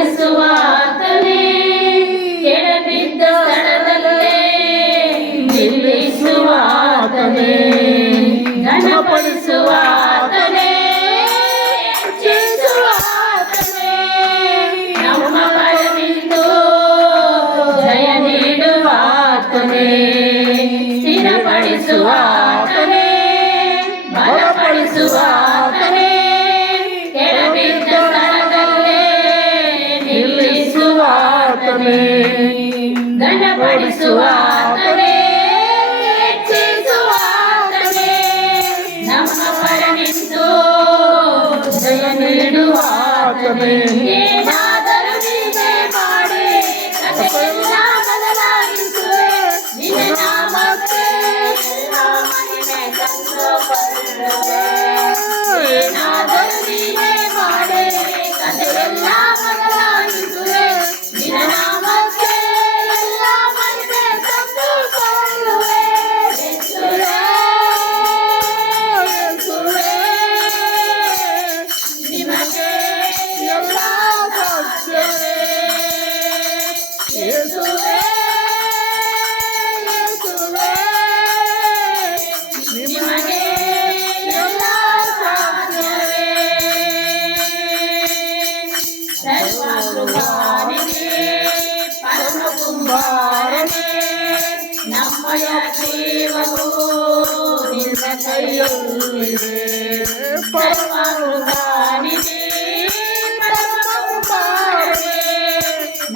ಬಲಪಡಿಸುವಾತನೇ ಕೆಳಬಿದ್ದ ಸ್ಥಳದಲ್ಲೇ ನಿಲ್ಲಿಸುವಾತನೇ ಘನಪಡಿಸುವಾತನೇ ಹೆಚ್ಚಿಸುವಾತನೇ ನಮ್ಮ ಪರವಿಂದು ಜಯ ನೀಡುವಾತನೇ ಸ್ಥಿರಪಡಿಸುವಾತನೇ ಬಲಪಡಿಸುವಾತನೇ ಕೆಳಬಿದ್ದ ಸ್ಥಳದಲ್ಲೇ ನಿಲ್ಲಿಸುವಾತನೇ ಘನಪಡಿಸುವಾತನೇ ಹೆಚ್ಚಿಸುವಾತನೇ ನಮ್ಮ ಪರವಿಂದು ಜಯ ನೀಡುವಾತನೇ ಏನಾದರೂ ನೀನೇ ಮಾಡಿ ಕಥೆಯೆಲ್ಲ ಬದಲಾಯಿಸುವೆ ನಿನ್ನ ನಾಮಕ್ಕೆ ಎಲ್ಲ ಮಹಿಮೆ ತಂದುಕೊಳ್ಳುವೆ ಏನಾದರೂ ನೀನೇ ಮಾಡಿ ಕಥೆಯೆಲ್ಲ ಬದಲಾಯಿಸುವೆ ನಿನ್ನ ನಾಮಕ್ಕೆ ಎಲ್ಲ ಮಹಿಮೆ ತಂದುಕೊಳ್ಳುವೆ ಯೇಸುವೇ ಯೇಸುವೇ ನಿಮಗೆ ಎಲ್ಲ ಸಾಧ್ಯವೇ ಯೇಸುವೇ ಯೇಸುವೇ ನಿಮಗೆ ಎಲ್ಲ ಸಾಧ್ಯವೇ ಸರ್ವಕೃಪಾನಿಧಿ ಪರಮ ಕುಂಬಾರನೇ ನಮ್ಮಯ ಜೀವವು ನಿನ್ನ ಕೈಯಲ್ಲಿದೆ ಸರ್ವಕೃಪಾನಿಧಿ ಪರಮ ಕುಂಬಾರನೇ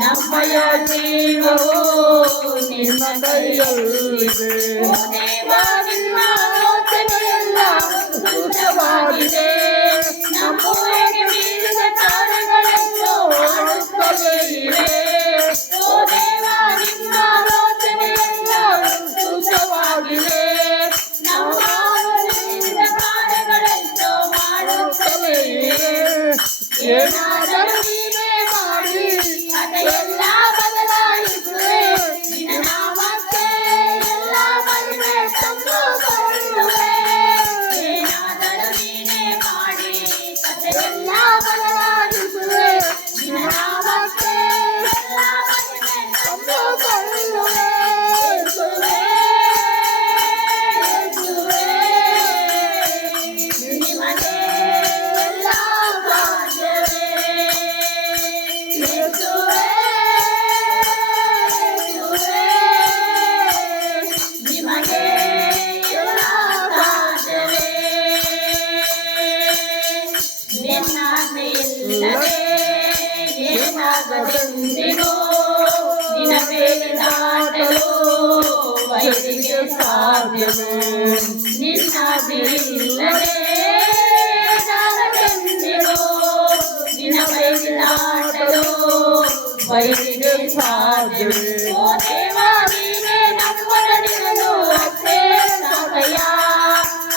ನಮ್ಮಯ ಜೀವವು ನಿನ್ನ ಕೈಯಲ್ಲಿದೆ ಓ ದೇವ ನಿನ್ನ ಆಲೋಚನೆಯೆಲ್ಲ ಶುದ್ಧವಾಗಿದೆ ನಮ್ಮೊಳಗೆ ಬೀಳಿದ ಕಾರ್ಯಗಳನ್ನು ಮಾಡುತ್ತಲೇ ಇವೆ ಓ ದೇವ ನಿನ್ನ ಆಲೋಚನೆಯೆಲ್ಲ ಶುದ್ಧವಾಗಿದೆ ನಮ್ಮೊಳಗೆ ಬೀಳಿದ ಕಾರ್ಯಗಳನ್ನು ಮಾಡುತ್ತಲೇ ಇವೆ ಏನಾದರೂ ನೀನೇ ಮಾಡಿ ಅದೆಲ್ಲ ಬದಲಾಯಿಸುವೆ ನಿನ್ನ ನಾಮಕ್ಕೆ ಎಲ್ಲ ಮಹಿಮೆ ತಂದುಕೊಳ್ಳುವೆ ಏನಾದರೂ ನೀನೇ ಮಾಡಿ ಅದೆಲ್ಲ ಬದಲಾಯಿಸುವೆ ನಿನ್ನ ನಾಮಕ್ಕೆ ಎಲ್ಲ ಮಹಿಮೆ ತಂದುಕೊಳ್ಳುವೆ ಯೇಸುವೇ ಯೇಸುವೇ ನಿಮಗೆ ಎಲ್ಲ ಸಾಧ್ಯವೇ ಯೇಸುವೇ ಯೇಸುವೇ ನಿಮಗೆ ಎಲ್ಲ ಸಾಧ್ಯವೇ ನಿನ್ನಾಜ್ಞೆಯಿಲ್ಲದೆ ಏನಾಗದೆಂದಿಗೂ ನಿನ್ನ ಮೇಲೆ ದಾಟಲು ವೈರಿಗೆ ಸಾಧ್ಯವೇ ನಿನ್ನಾಜ್ಞೆಯಿಲ್ಲದೆ ಏನಾಗದೆಂದಿಗೂ ನಿನ್ನ ಮೇಲೆ ದಾಟಲು ವೈರಿಗೆ ಸಾಧ್ಯವೇ ಓ ದೇವ ನೀನೇ ನಮ್ಮೊಡನಿರಲು ಅಷ್ಟೇ ಸಾಕಯ್ಯ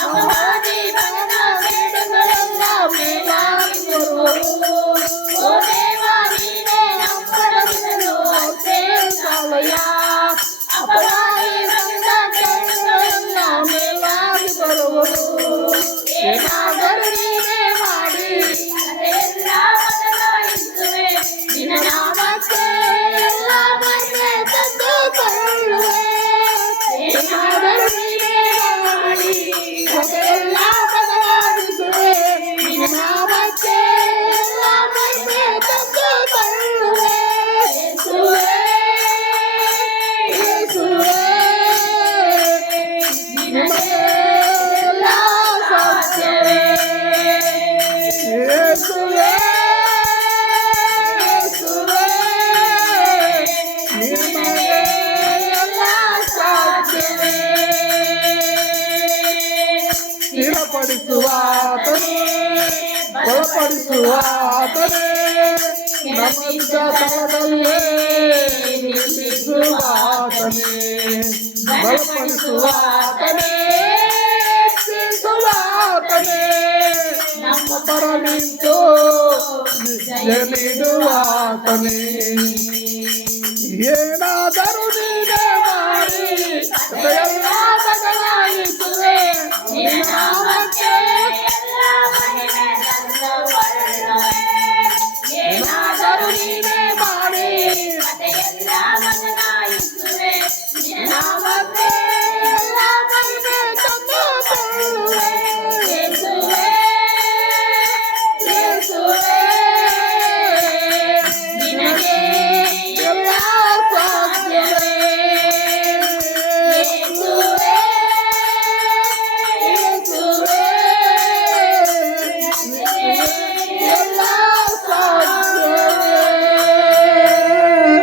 ಅಪವಾದಿ ಮಗನ ಕೇಡುಗಳೆಲ್ಲ ಮೇಲಾಗಿರುವವು ಓ ದೇವ ನೀನೇ ನಮ್ಮೊಡನಿರಲು ಅಷ್ಟೇ ಸಾಕಯ್ಯ ಅಪವಾದಿ ಮಗನ ಕೇಡುಗಳೆಲ್ಲ ಮೇಲಾಗಿ ಬರುವವು ಏನಾದರೂ ನೀನೇ ಮಾಡಿ ಅದೆಲ್ಲ ಬದಲಾಯಿಸುವೆ ನಿನ್ನ ನಾಮಕ್ಕೆ ಎಲ್ಲ ಮಹಿಮೆ ತಂದುಕೊಳ್ಳುವೆ ಏನಾದರೂ ನೀನೇ ಮಾಡಿ ಅದೆಲ್ಲ ಬದಲಾಯಿಸುವೆ ನಿನ್ನ ನಾಮಕ್ಕೆ ಎಲ್ಲ ಮಹಿಮೆ ತಂದುಕೊಳ್ಳುವೆ ಯೇಸುವೇ ಯೇಸುವೇ ನಿನಗೆ ಎಲ್ಲ ಸಾಧ್ಯವೇ ಯೇಸುವೇ ಯೇಸುವೇ ನಿನಗೆ ಎಲ್ಲ ಸಾಧ್ಯವೇ ಸ್ಥಿರಪಡಿಸುವಾತನೇ ಬಲಪಡಿಸುವಾತನೇ ನಮ್ಮಿದ್ದ ಸ್ಥಳದಲ್ಲೇ ನಿಲ್ಲಿಸುವಾತನೇ ಬಲಪಡಿಸುವಾತನೇ ಹೆಚ್ಚಿಸುವಾತನೇ ನಮ್ಮ ಪರ ನಿಂತು ಜಯ ನೀಡುವಾತನೇ ಏನಾದರೂ